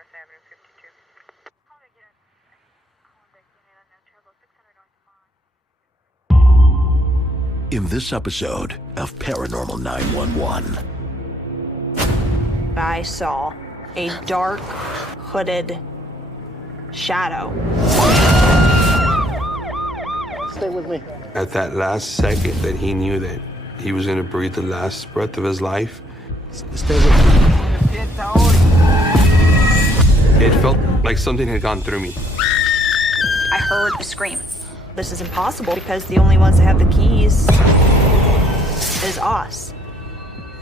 North Avenue 52. In this episode of Paranormal 911. I saw a dark, hooded shadow. Stay with me. At that last second that he knew that he was going to breathe the last breath of his life, Stay with me. it felt like something had gone through me. I heard a scream. This is impossible because the only ones that have the keys is us.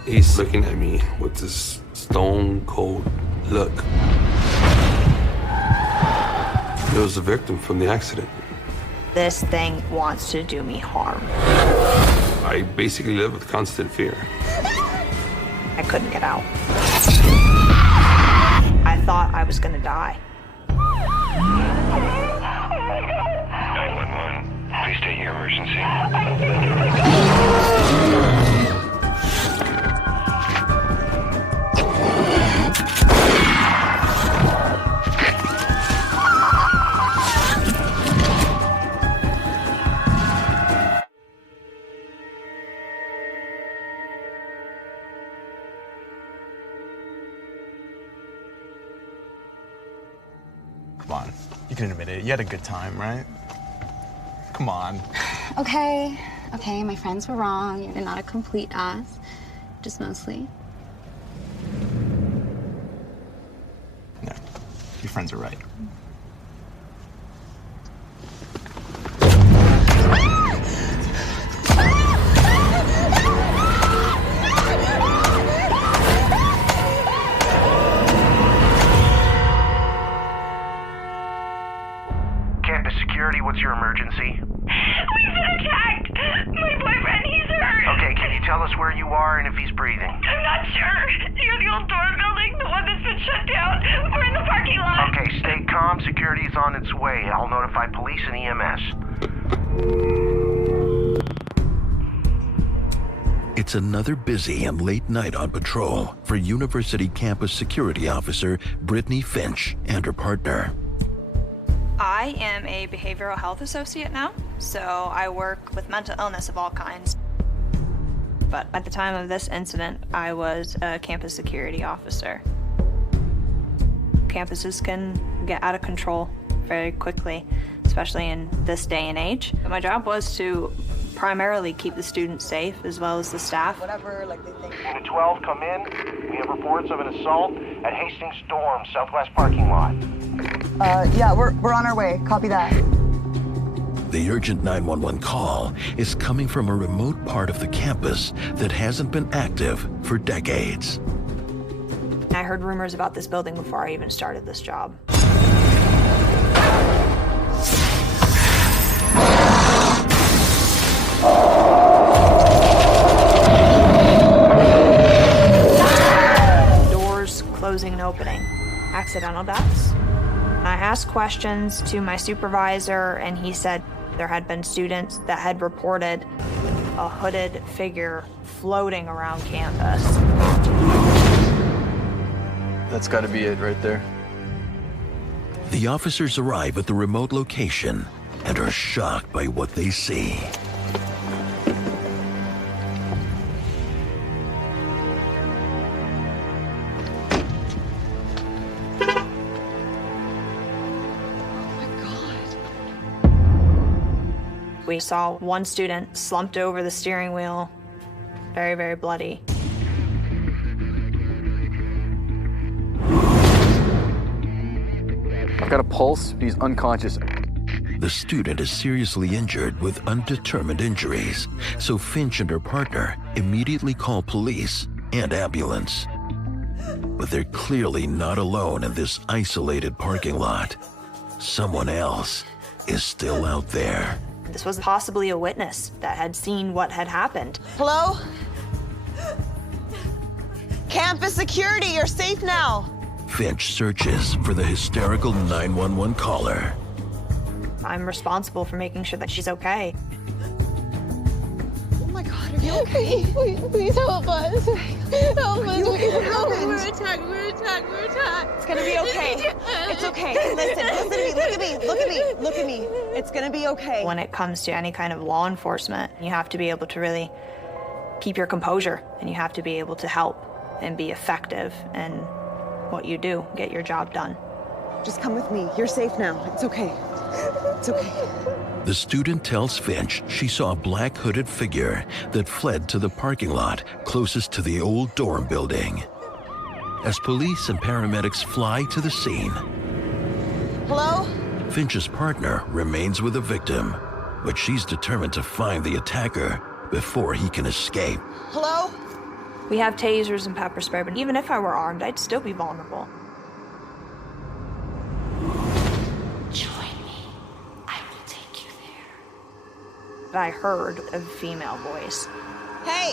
He's looking at me with this stone cold look. It was the victim from the accident. This thing wants to do me harm. I basically lived with constant fear. I couldn't get out. I thought I was gonna die. 911, please state your emergency. Come on, you can admit it. You had a good time, right? Come on. Okay, my friends were wrong. You're not a complete ass. Just mostly. No, your friends are right. Campus security, what's your emergency? We've been attacked! My boyfriend, he's hurt! Okay, can you tell us where you are and if he's breathing? I'm not sure. Near the old door building, the one that's been shut down. We're in the parking lot. Okay, stay calm. Security is on its way. I'll notify police and EMS. It's another busy and late night on patrol for University Campus Security Officer Brittany Finch and her partner. I am a behavioral health associate now, so I work with mental illness of all kinds. But at the time of this incident, I was a campus security officer. Campuses can get out of control very quickly, especially in this day and age. My job was to primarily keep the students safe as well as the staff. Whatever, like they think. Unit 12, come in. We have reports of an assault at Hastings Dorm, southwest parking lot. Yeah, we're on our way. Copy that. The urgent 911 call is coming from a remote part of the campus that hasn't been active for decades. I heard rumors about this building before I even started this job. Doors closing and opening. Accidental deaths. I asked questions to my supervisor, and he said there had been students that had reported a hooded figure floating around campus. That's gotta be it right there. The officers arrive at the remote location and are shocked by what they see. We saw one student slumped over the steering wheel, very, very bloody. I've got a pulse, he's unconscious. The student is seriously injured with undetermined injuries, so Finch and her partner immediately call police and ambulance. But they're clearly not alone in this isolated parking lot. Someone else is still out there. This was possibly a witness that had seen what had happened. Hello? Campus security, you're safe now. Finch searches for the hysterical 911 caller. I'm responsible for making sure that she's okay. Oh my God, are you okay? Please help us. Help us. What happened? It's gonna be okay. It's okay. Listen to me. Look at me. It's gonna be okay. When it comes to any kind of law enforcement, you have to be able to really keep your composure, and you have to be able to help and be effective in what you do, get your job done. Just come with me. You're safe now. It's okay. It's okay. The student tells Finch she saw a black hooded figure that fled to the parking lot closest to the old dorm building. As police and paramedics fly to the scene, Hello? Finch's partner remains with the victim, but she's determined to find the attacker before he can escape. Hello? We have tasers and pepper spray, but even if I were armed, I'd still be vulnerable. Join me. I will take you there. I heard a female voice. Hey!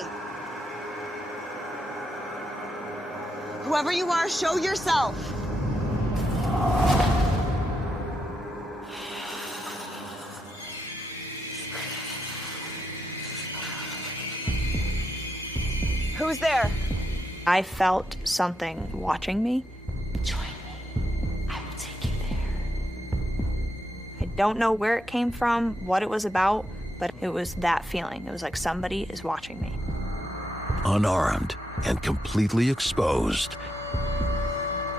Whoever you are, show yourself. Who's there? I felt something watching me. Join me. I will take you there. I don't know where it came from, what it was about, but it was that feeling. It was like somebody is watching me. Unarmed and completely exposed,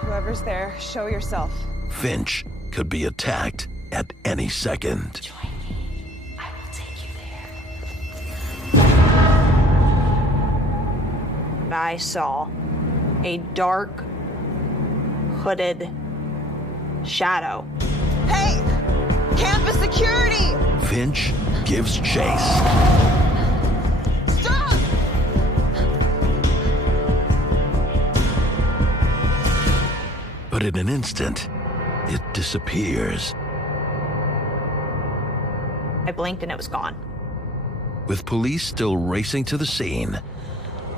Whoever's there, show yourself. Finch could be attacked at any second. Join me. I will take you there. I saw a dark, hooded shadow. Hey! Campus security! Finch gives chase. Stop! But in an instant, it disappears. I blinked and it was gone. With police still racing to the scene,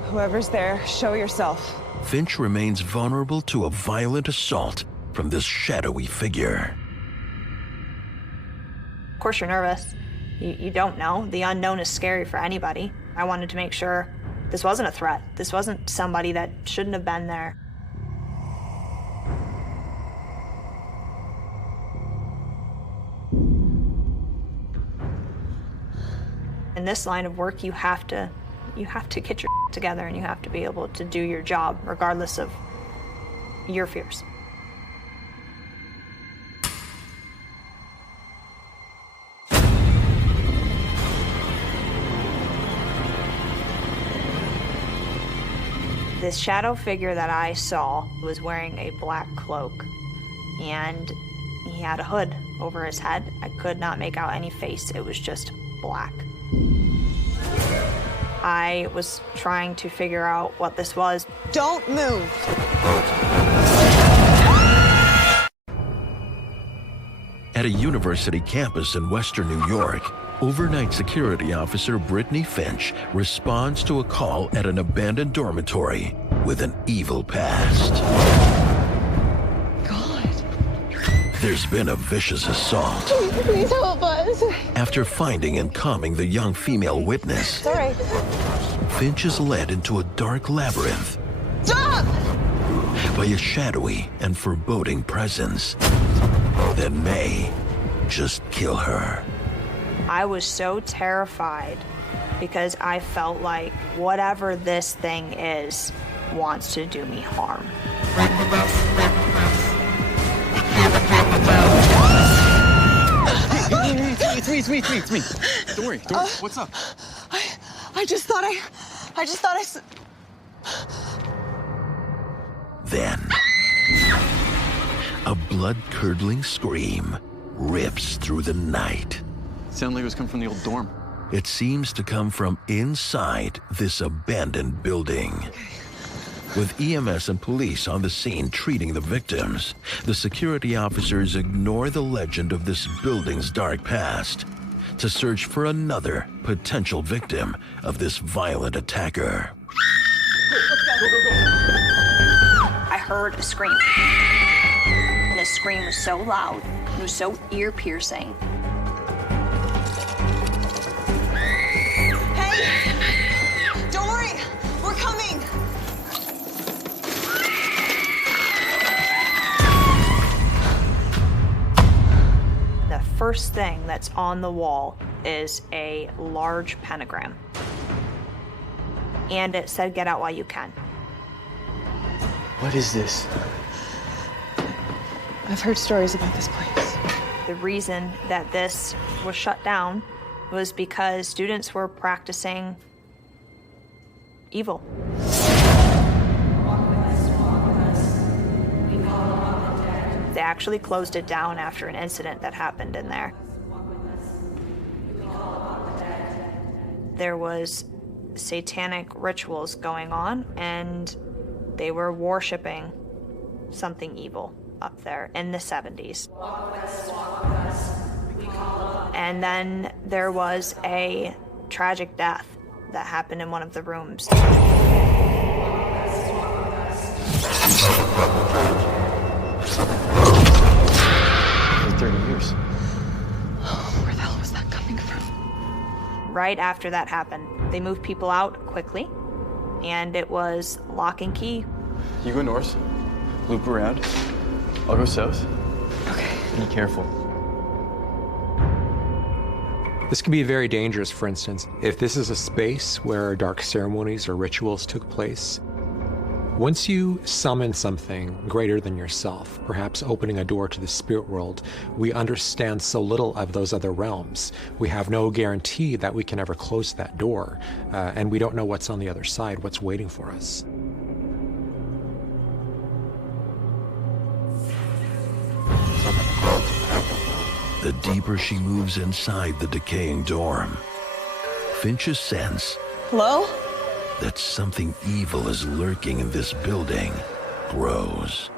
Whoever's there, show yourself. Finch remains vulnerable to a violent assault from this shadowy figure. Of course, you're nervous. You don't know. The unknown is scary for anybody. I wanted to make sure this wasn't a threat. This wasn't somebody that shouldn't have been there. In this line of work, you have to get your together, and you have to be able to do your job regardless of your fears. This shadow figure that I saw was wearing a black cloak, and he had a hood over his head. I could not make out any face. It was just black. I was trying to figure out what this was. Don't move. At a university campus in Western New York, overnight security officer Brittany Finch responds to a call at an abandoned dormitory with an evil past. There's been a vicious assault. Please help us. After finding and calming the young female witness, Sorry. Finch is led into a dark labyrinth Stop! by a shadowy and foreboding presence that may just kill her. I was so terrified because I felt like whatever this thing is wants to do me harm. It's me. Don't worry. What's up? I just thought I Then, a blood-curdling scream rips through the night. Sounded like it was coming from the old dorm. It seems to come from inside this abandoned building. With EMS and police on the scene treating the victims, the security officers ignore the legend of this building's dark past to search for another potential victim of this violent attacker. I heard a scream. And the scream was so loud, it was so ear-piercing. Hey! Don't worry! We're coming! first thing that's on the wall is a large pentagram. And it said, "Get out while you can." What is this? I've heard stories about this place. The reason that this was shut down was because students were practicing evil. They actually closed it down after an incident that happened in there. There was satanic rituals going on, and they were worshiping something evil up there in the 70s. And then there was a tragic death that happened in one of the rooms. For 30 years. Where the hell was that coming from? Right after that happened, they moved people out quickly, and it was lock and key. You go north, loop around. I'll go south. Okay. Be careful. This can be very dangerous, for instance. If this is a space where dark ceremonies or rituals took place, once you summon something greater than yourself, perhaps opening a door to the spirit world, we understand so little of those other realms. We have no guarantee that we can ever close that door, and we don't know what's on the other side, what's waiting for us. The deeper she moves inside the decaying dorm, Finch's sense Hello? that something evil is lurking in this building grows.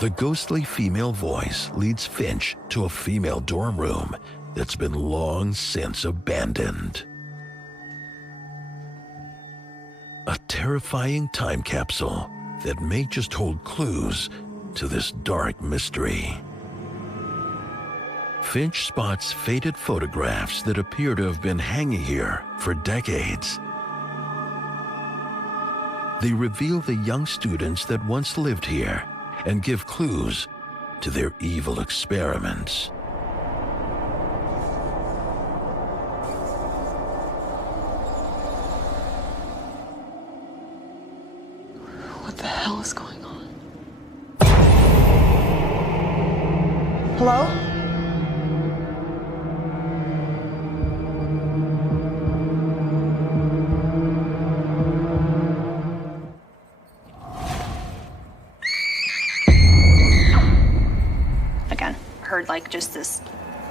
The ghostly female voice leads Finch to a female dorm room that's been long since abandoned. A terrifying time capsule that may just hold clues to this dark mystery. Finch spots faded photographs that appear to have been hanging here for decades. They reveal the young students that once lived here and give clues to their evil experiments. What the hell is going on? Hello? Again, heard like just this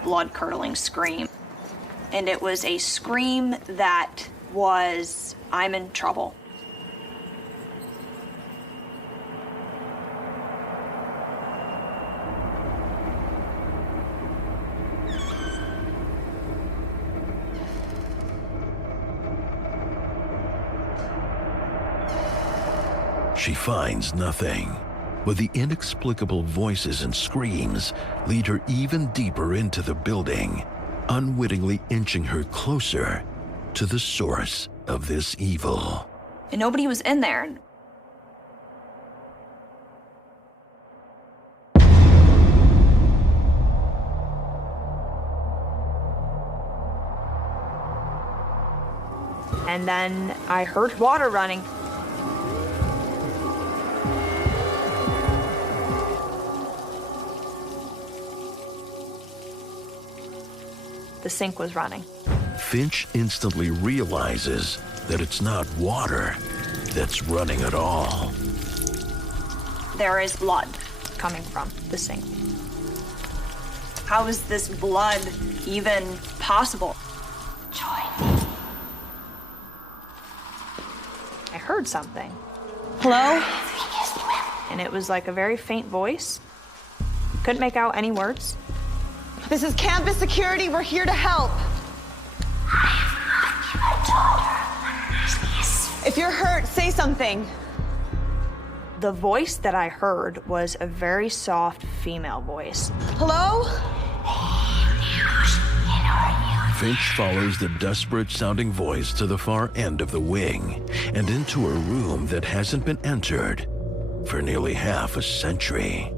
blood-curdling scream. And it was a scream that was, "I'm in trouble." She finds nothing, but the inexplicable voices and screams lead her even deeper into the building, unwittingly inching her closer to the source of this evil. And nobody was in there. And then I heard water running. The sink was running. Finch instantly realizes that it's not water that's running at all. There is blood coming from the sink. How is this blood even possible? Join me. I heard something. Hello? And it was like a very faint voice. Couldn't make out any words. This is campus security. We're here to help. If you're hurt, say something. The voice that I heard was a very soft female voice. Hello? Finch follows the desperate-sounding voice to the far end of the wing and into a room that hasn't been entered for nearly half a century.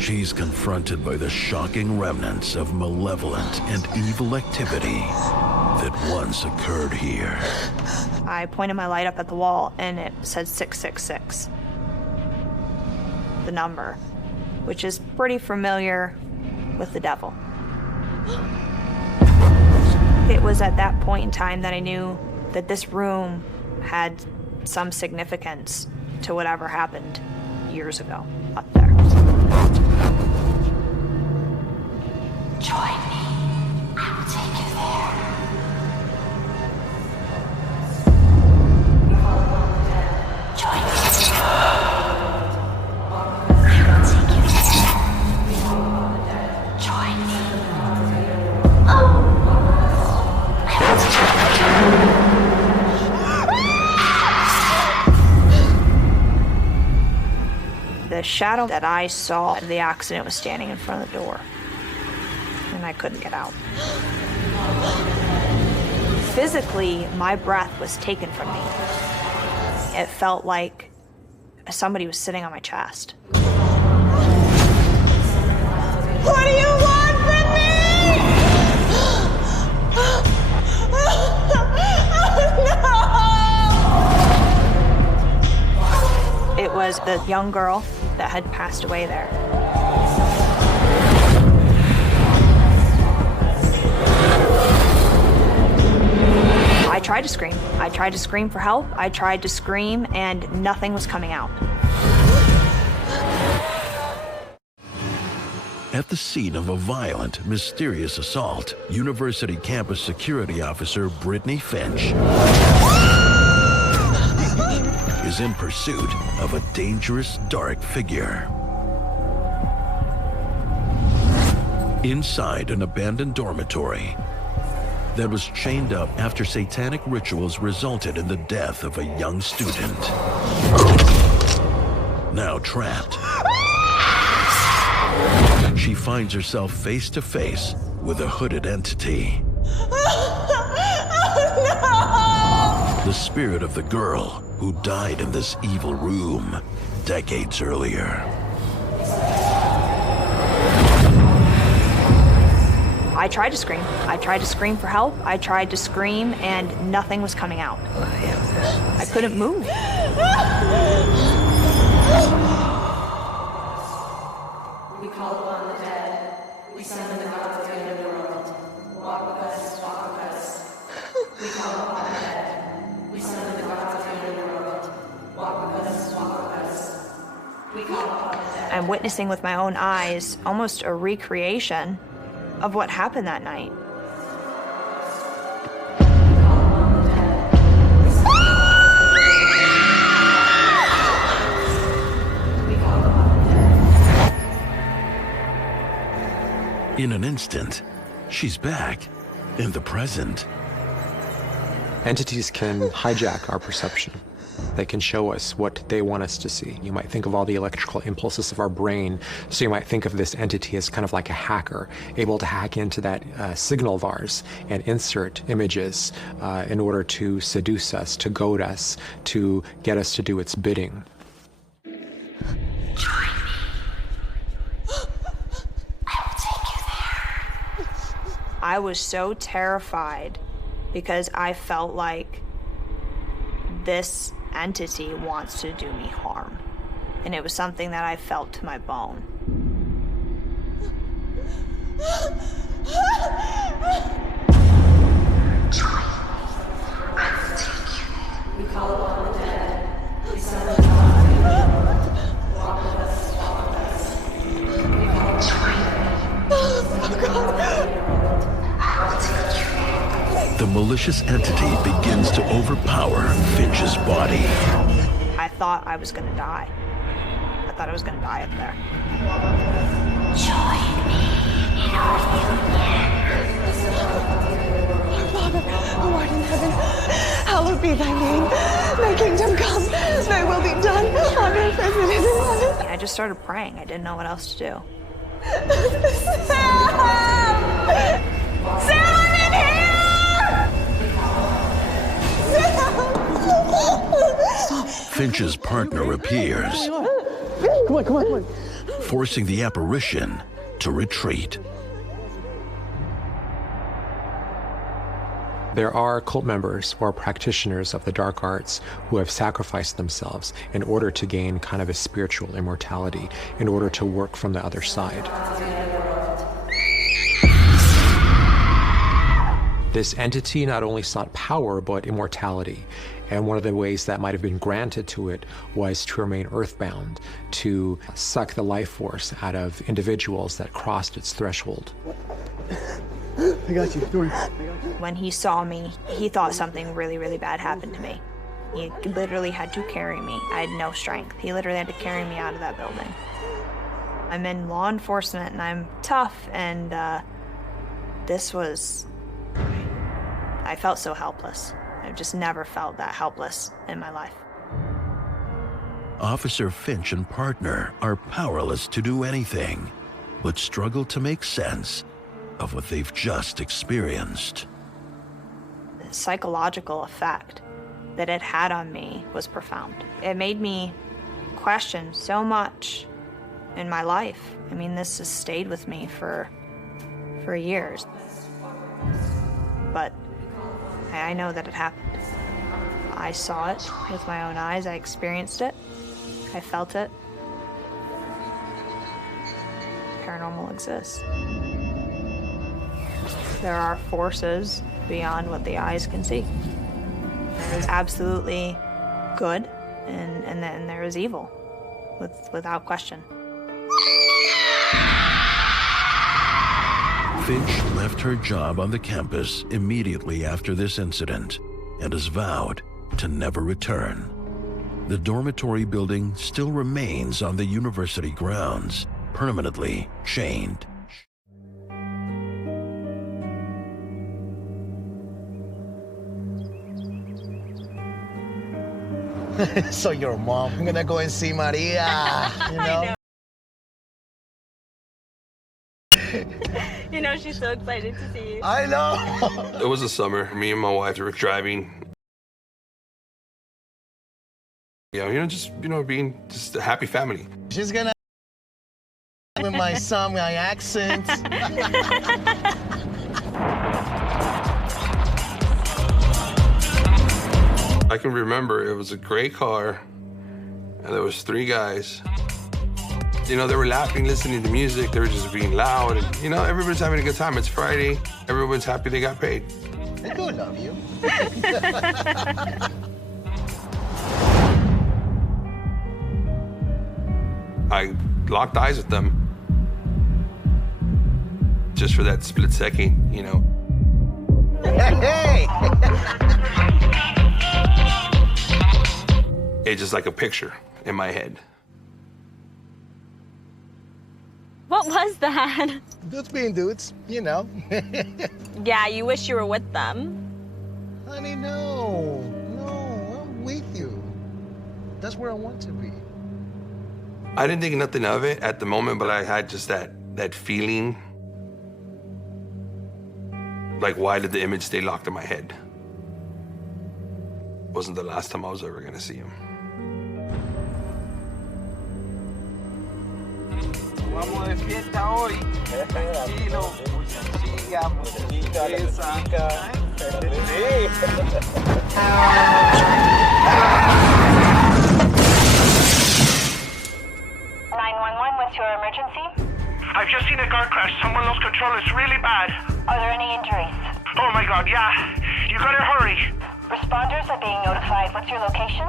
She's confronted by the shocking remnants of malevolent and evil activity that once occurred here. I pointed my light up at the wall and it said 666. The number, which is pretty familiar with the devil. It was at that point in time that I knew that this room had some significance to whatever happened years ago up there. Join me. I will take you there. Join me. I will take you there. Join me. Oh. The shadow that I saw at the accident was standing in front of the door, and I couldn't get out. Physically, my breath was taken from me. It felt like somebody was sitting on my chest. What do you want from me? No! It was the young girl that had passed away there. I tried to scream. I tried to scream for help. I tried to scream and nothing was coming out. At the scene of a violent, mysterious assault, University Campus Security Officer Brittany Finch is in pursuit of a dangerous, dark figure. Inside an abandoned dormitory that was chained up after satanic rituals resulted in the death of a young student. Now trapped, she finds herself face to face with a hooded entity. The spirit of the girl who died in this evil room decades earlier. I tried to scream. I tried to scream for help. I tried to scream and nothing was coming out. I couldn't move. We call upon the dead. We summon the gods of the underworld. Walk with us, walk with us. We call upon the dead. We summon the gods of the underworld. Walk with us, walk with us. We call upon the dead. I'm witnessing with my own eyes almost a recreation of what happened that night. In an instant, she's back in the present. Entities can hijack our perception. They can show us what they want us to see. You might think of all the electrical impulses of our brain, so you might think of this entity as kind of like a hacker, able to hack into that signal of ours and insert images in order to seduce us, to goad us, to get us to do its bidding. Join me. I will take you there. I was so terrified because I felt like this entity wants to do me harm. And it was something that I felt to my bone. Join me. I will take you. We call upon the dead. We summon the gods. Walk with us, walk with us. We call upon the dead. I will take you. The malicious entity begins to overpower Finch's body. I thought I was gonna die. I thought I was gonna die up there. Join me in our union. Our Father, who art in heaven, hallowed be thy name. Thy kingdom come, thy will be done on earth as it is in heaven. I just started praying. I didn't know what else to do. Finch's partner appears, Come on. forcing the apparition to retreat. There are cult members or practitioners of the dark arts who have sacrificed themselves in order to gain kind of a spiritual immortality, in order to work from the other side. This entity not only sought power, but immortality. And one of the ways that might have been granted to it was to remain earthbound, to suck the life force out of individuals that crossed its threshold. I got you. Don't worry. When he saw me, he thought something really, really bad happened to me. He literally had to carry me. I had no strength. He literally had to carry me out of that building. I'm in law enforcement and I'm tough, and this was... I felt so helpless. I've just never felt that helpless in my life. Officer Finch and partner are powerless to do anything, but struggle to make sense of what they've just experienced. The psychological effect that it had on me was profound. It made me question so much in my life. I mean, this has stayed with me for years. But I know that it happened. I saw it with my own eyes. I experienced it. I felt it. Paranormal exists. There are forces beyond what the eyes can see. There is absolutely good, and then there is evil, without question. Finch left her job on the campus immediately after this incident and has vowed to never return. The dormitory building still remains on the university grounds, permanently chained. So your mom, I'm gonna go and see Maria, you know? You know, she's so excited to see you. I know. It was a summer. Me and my wife were driving. Being just a happy family. She's gonna with my son, my accent. I can remember it was a gray car, and there was 3 guys. They were laughing, listening to music. They were just being loud. And, everybody's having a good time. It's Friday. Everyone's happy they got paid. They do love you. I locked eyes with them. Just for that split second, Hey! It's just like a picture in my head. What was that? Dudes being dudes, Yeah, you wish you were with them. Honey, no, I'm with you. That's where I want to be. I didn't think nothing of it at the moment, but I had just that feeling. Like, why did the image stay locked in my head? Wasn't the last time I was ever gonna see him. Vamos de fiesta hoy, tranquilo, muchachilla, muchachita. 911, what's your emergency? I've just seen a car crash. Someone lost control. It's really bad. Are there any injuries? Oh my God, yeah. You gotta hurry. Responders are being notified. What's your location?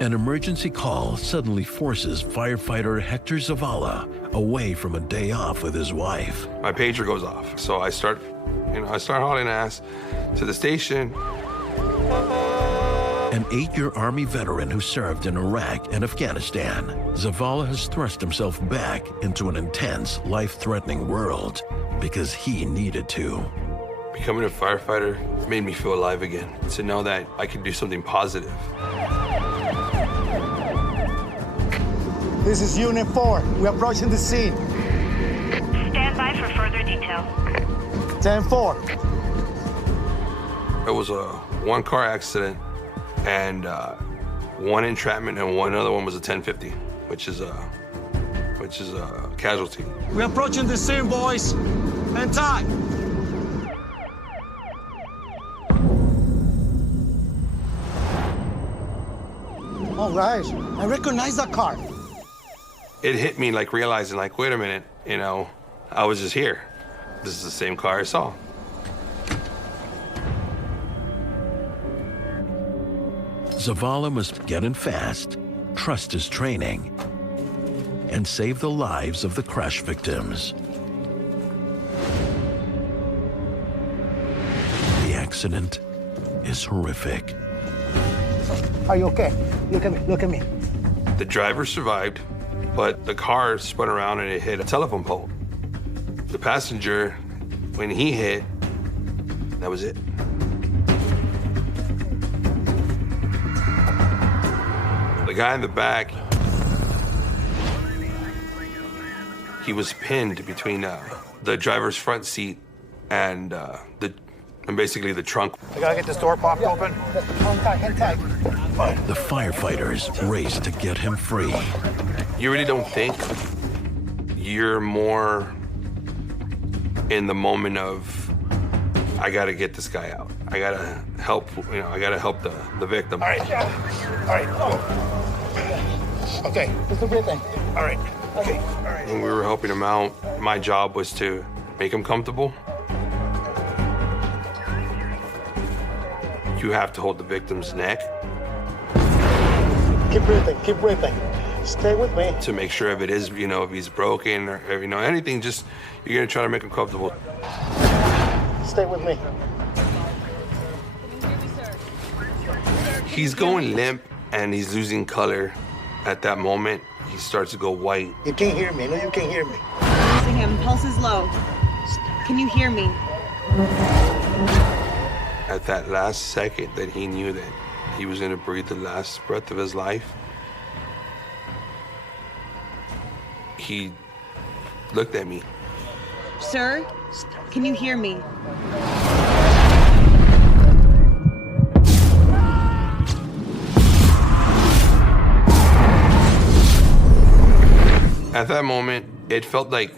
An emergency call suddenly forces firefighter Hector Zavala away from a day off with his wife. My pager goes off, so I start hauling ass to the station. An 8-year Army veteran who served in Iraq and Afghanistan, Zavala has thrust himself back into an intense, life-threatening world because he needed to. Becoming a firefighter made me feel alive again, to know that I could do something positive. This is Unit 4. We're approaching the scene. Stand by for further detail. 10-4. It was a one-car accident, and one entrapment, and one other one was a 1050, which is a casualty. We're approaching the scene, boys. And time. All right. I recognize that car. It hit me like realizing, like, wait a minute, you know, I was just here. This is the same car I saw. Zavala must get in fast, trust his training, and save the lives of the crash victims. The accident is horrific. Are you okay? Look at me. Look at me. The driver survived, but the car spun around and it hit a telephone pole. The passenger, when he hit, that was it. The guy in the back, he was pinned between the driver's front seat and basically the trunk. I gotta get this door popped open. Hang tight. The firefighters race to get him free. You really don't think. You're more in the moment of, I gotta get this guy out. I gotta help, you know, I gotta help the victim. All right. All right. Okay. Just a breathing. All right. Okay. All right. When we were helping him out, my job was to make him comfortable. You have to hold the victim's neck. Keep breathing. Keep breathing. Stay with me. To make sure if it is, you know, if he's broken or, you know, anything, just, you're gonna try to make him comfortable. Stay with me. He's going limp and he's losing color. At that moment, he starts to go white. You can't hear me. No, you can't hear me. Losing him. Pulse is low. Can you hear me? At that last second that he knew that he was gonna breathe the last breath of his life, he looked at me. Sir, can you hear me? At that moment, it felt like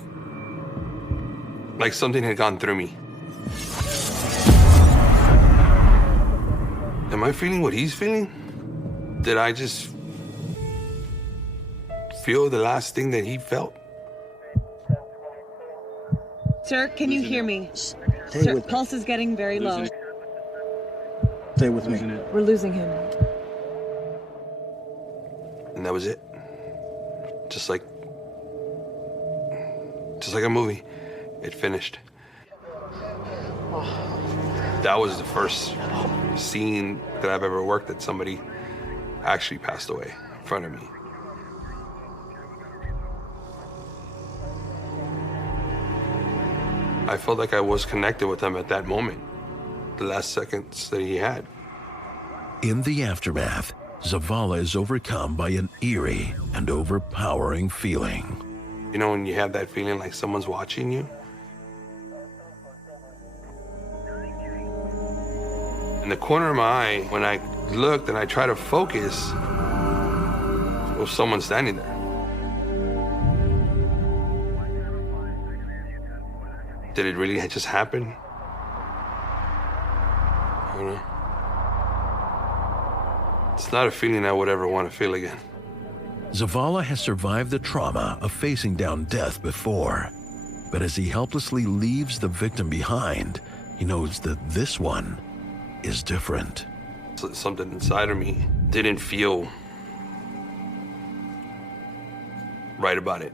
something had gone through me. Am I feeling what he's feeling? Did I just feel the last thing that he felt? Sir, can you hear me? Stay Sir, with me. pulse is getting very low. Stay with me. We're losing him. And that was it. Just like a movie, it finished. That was the first scene that I've ever worked that somebody actually passed away in front of me. I felt like I was connected with him at that moment, the last seconds that he had. In the aftermath, Zavala is overcome by an eerie and overpowering feeling. You know when you have that feeling like someone's watching you? In the corner of my eye, when I looked and I tried to focus, there was someone standing there. Did it really just happen? I don't know. It's not a feeling I would ever want to feel again. Zavala has survived the trauma of facing down death before, but as he helplessly leaves the victim behind, he knows that this one is different. Something inside of me didn't feel right about it.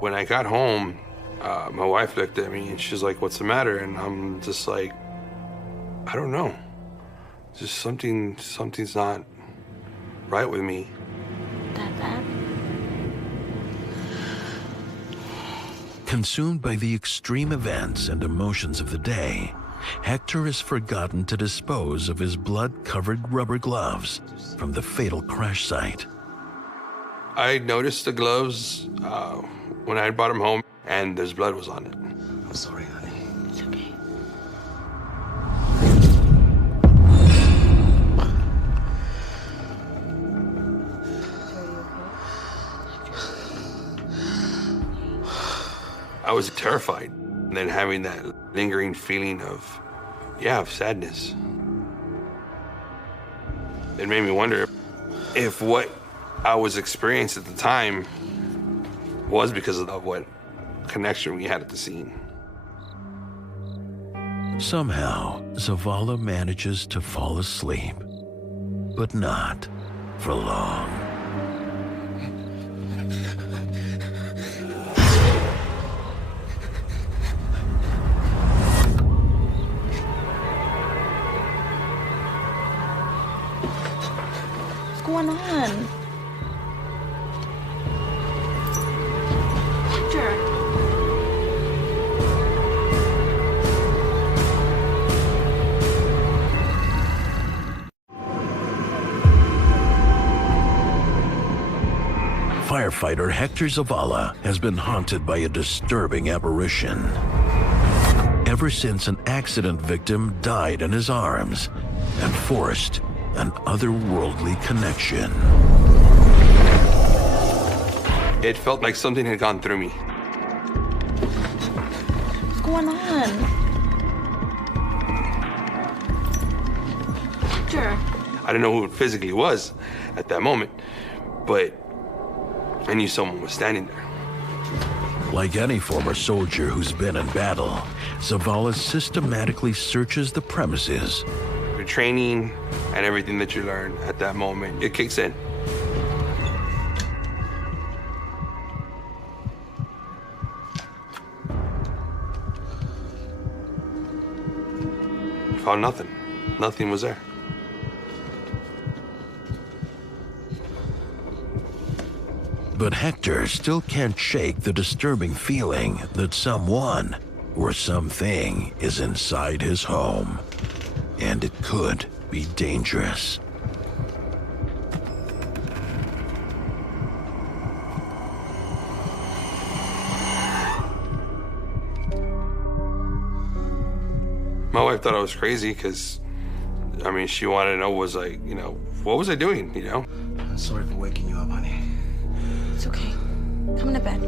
When I got home My wife looked at me and she's like, "What's the matter?" And I'm just like, I don't know. Just something's not right with me. That? Consumed by the extreme events and emotions of the day, Hector has forgotten to dispose of his blood-covered rubber gloves from the fatal crash site. I noticed the gloves when I brought them home, and there's blood was on it. I'm sorry, honey. It's okay. I was terrified, and then having that lingering feeling of sadness. It made me wonder if what I was experiencing at the time was because of what connection we had at the scene. Somehow, Zavala manages to fall asleep, but not for long. What's going on? Firefighter Hector Zavala has been haunted by a disturbing apparition. Ever since an accident victim died in his arms and forced an otherworldly connection. It felt like something had gone through me. What's going on? Hector. I didn't know who it physically was at that moment, but I knew someone was standing there. Like any former soldier who's been in battle, Zavala systematically searches the premises. Your training and everything that you learn at that moment, it kicks in. Found nothing. Nothing was there. But Hector still can't shake the disturbing feeling that someone or something is inside his home, and it could be dangerous. My wife thought I was crazy because, I mean, she wanted to know, was like, what was I doing, I'm sorry for waking you up, honey. It's okay. Come to bed.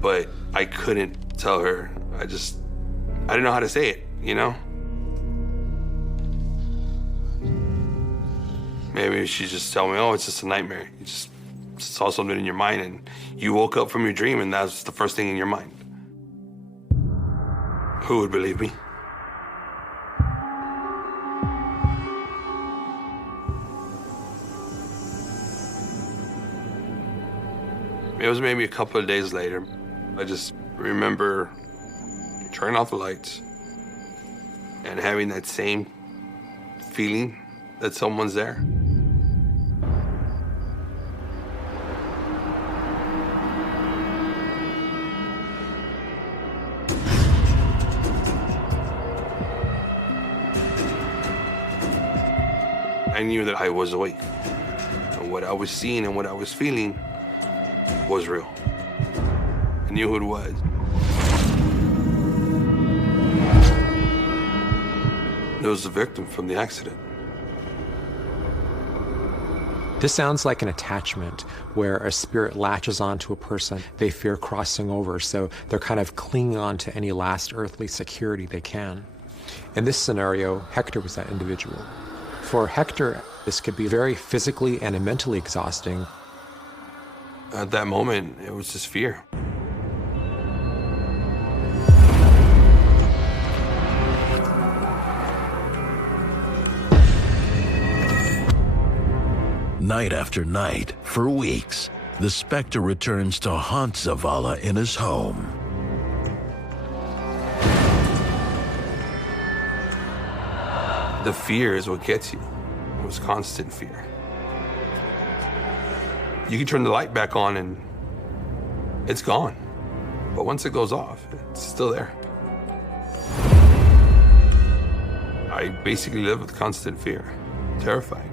But I couldn't tell her. I didn't know how to say it, Maybe she just tell me, oh, it's just a nightmare. You just saw something in your mind and you woke up from your dream and that's the first thing in your mind. Who would believe me? It was maybe a couple of days later. I just remember turning off the lights and having that same feeling that someone's there. I knew that I was awake, and what I was seeing and what I was feeling was real. I knew who it was. It was the victim from the accident. This sounds like an attachment where a spirit latches onto a person they fear crossing over, so they're kind of clinging on to any last earthly security they can. In this scenario, Hector was that individual. For Hector, this could be very physically and mentally exhausting. At that moment, it was just fear. Night after night, for weeks, the specter returns to haunt Zavala in his home. The fear is what gets you. It was constant fear. You can turn the light back on and it's gone. But once it goes off, it's still there. I basically lived with constant fear, terrified.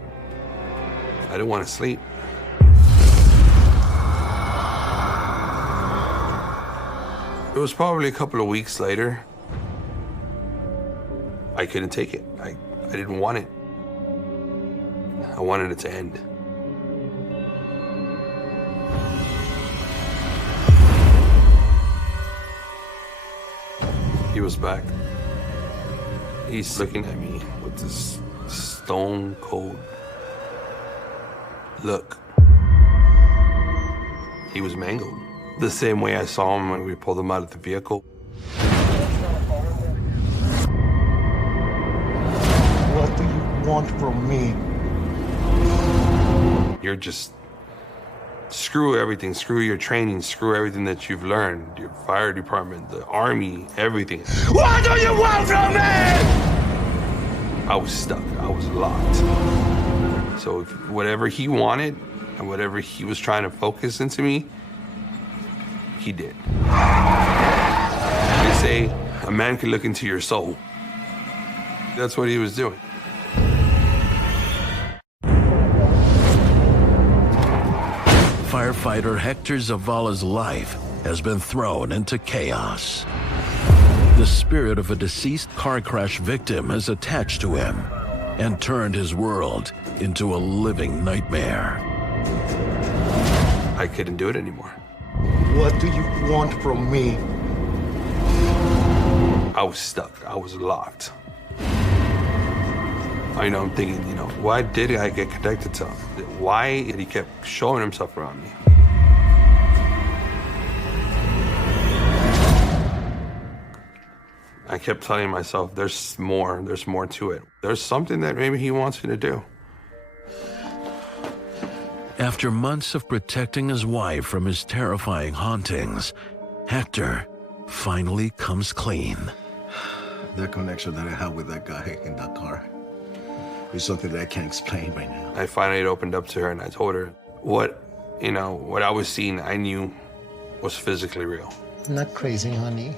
I didn't want to sleep. It was probably a couple of weeks later. I couldn't take it. I didn't want it. I wanted it to end. He was back. He's looking at me with this stone cold look. He was mangled. The same way I saw him when we pulled him out of the vehicle. What do you want from me? You're just, screw everything, screw your training, screw everything that you've learned, your fire department, the army, everything. What do you want from me? I was stuck, I was locked. So if whatever he wanted and whatever he was trying to focus into me, he did. They say a man can look into your soul. That's what he was doing. Firefighter Hector Zavala's life has been thrown into chaos. The spirit of a deceased car crash victim has attached to him and turned his world into a living nightmare. I couldn't do it anymore. What do you want from me? I was stuck, I was locked. I'm thinking, why did I get connected to him? Why did he kept showing himself around me? I kept telling myself, there's more to it. There's something that maybe he wants me to do. After months of protecting his wife from his terrifying hauntings, Hector finally comes clean. That connection that I had with that guy in that car is something that I can't explain right now. I finally opened up to her and I told her what I was seeing, I knew was physically real. I'm not crazy, honey.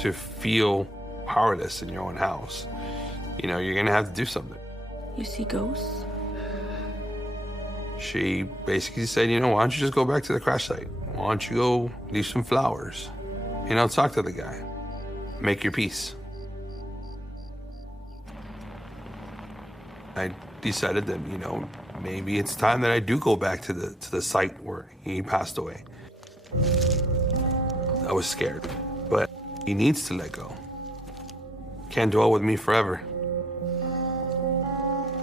To feel powerless in your own house, you're gonna have to do something. You see ghosts? She basically said, why don't you just go back to the crash site? Why don't you go leave some flowers? Talk to the guy. Make your peace. I decided that, maybe it's time that I do go back to the site where he passed away. I was scared, but he needs to let go. Can't dwell with me forever.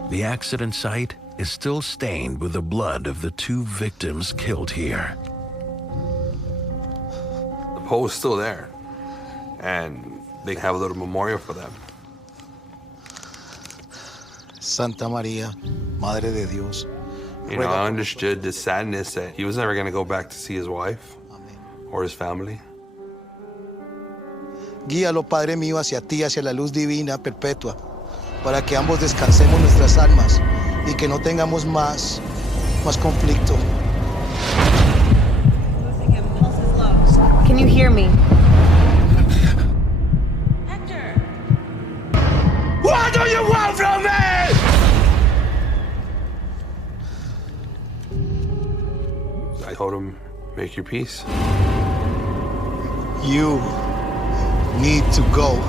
The accident site is still stained with the blood of the 2 victims killed here. The pole is still there, and they have a little memorial for them. Santa María, Madre de Dios. I understood the sadness that he was never going to go back to see his wife or his family. Guíalo, Padre mío, hacia ti, hacia la luz divina perpetua, para que ambos descansemos nuestras almas y que no tengamos más conflicto. Can you hear me? Hector! What do you want from me? I told him, make your peace. You need to go.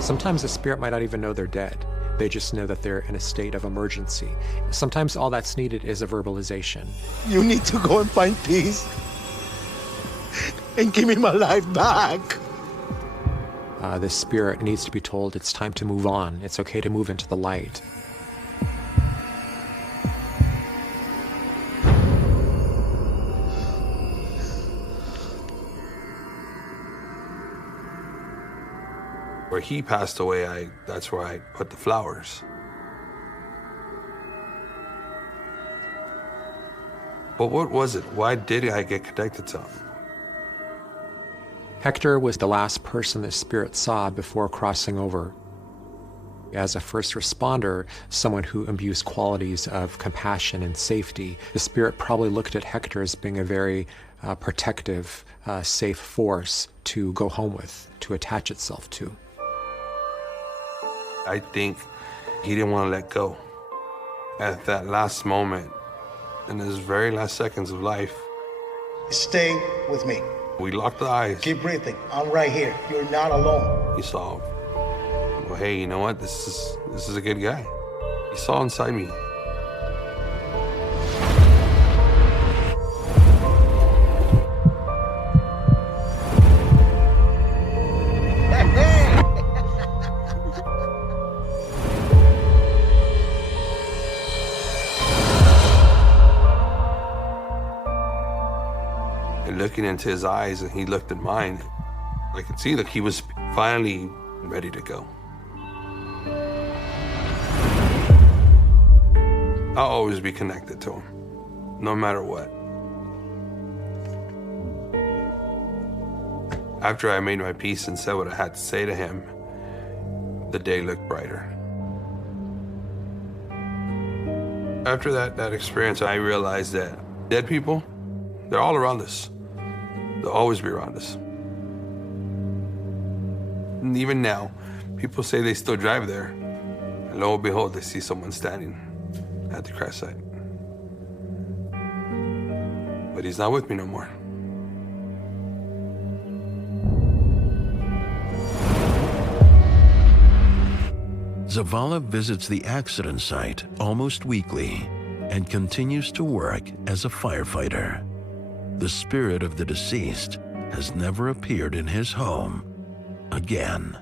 Sometimes the spirit might not even know they're dead. They just know that they're in a state of emergency. Sometimes all that's needed is a verbalization. You need to go and find peace and give me my life back. This spirit needs to be told it's time to move on. It's okay to move into the light. Where he passed away, that's where I put the flowers. But what was it? Why did I get connected to him? Hector was the last person the spirit saw before crossing over. As a first responder, someone who imbues qualities of compassion and safety, the spirit probably looked at Hector as being a very protective, safe force to go home with, to attach itself to. I think he didn't want to let go. At that last moment, in his very last seconds of life, Stay with me. we locked eyes. Keep breathing. I'm right here. You're not alone. He saw, well, hey, you know what? This is a good guy. He saw inside me. And looking into his eyes, and he looked at mine, I could see that he was finally ready to go. I'll always be connected to him, no matter what. After I made my peace and said what I had to say to him, the day looked brighter. After that experience, I realized that dead people, they're all around us. They'll always be around us. And even now, people say they still drive there, and lo and behold, they see someone standing at the crash site. But he's not with me no more. Zavala visits the accident site almost weekly and continues to work as a firefighter. The spirit of the deceased has never appeared in his home again.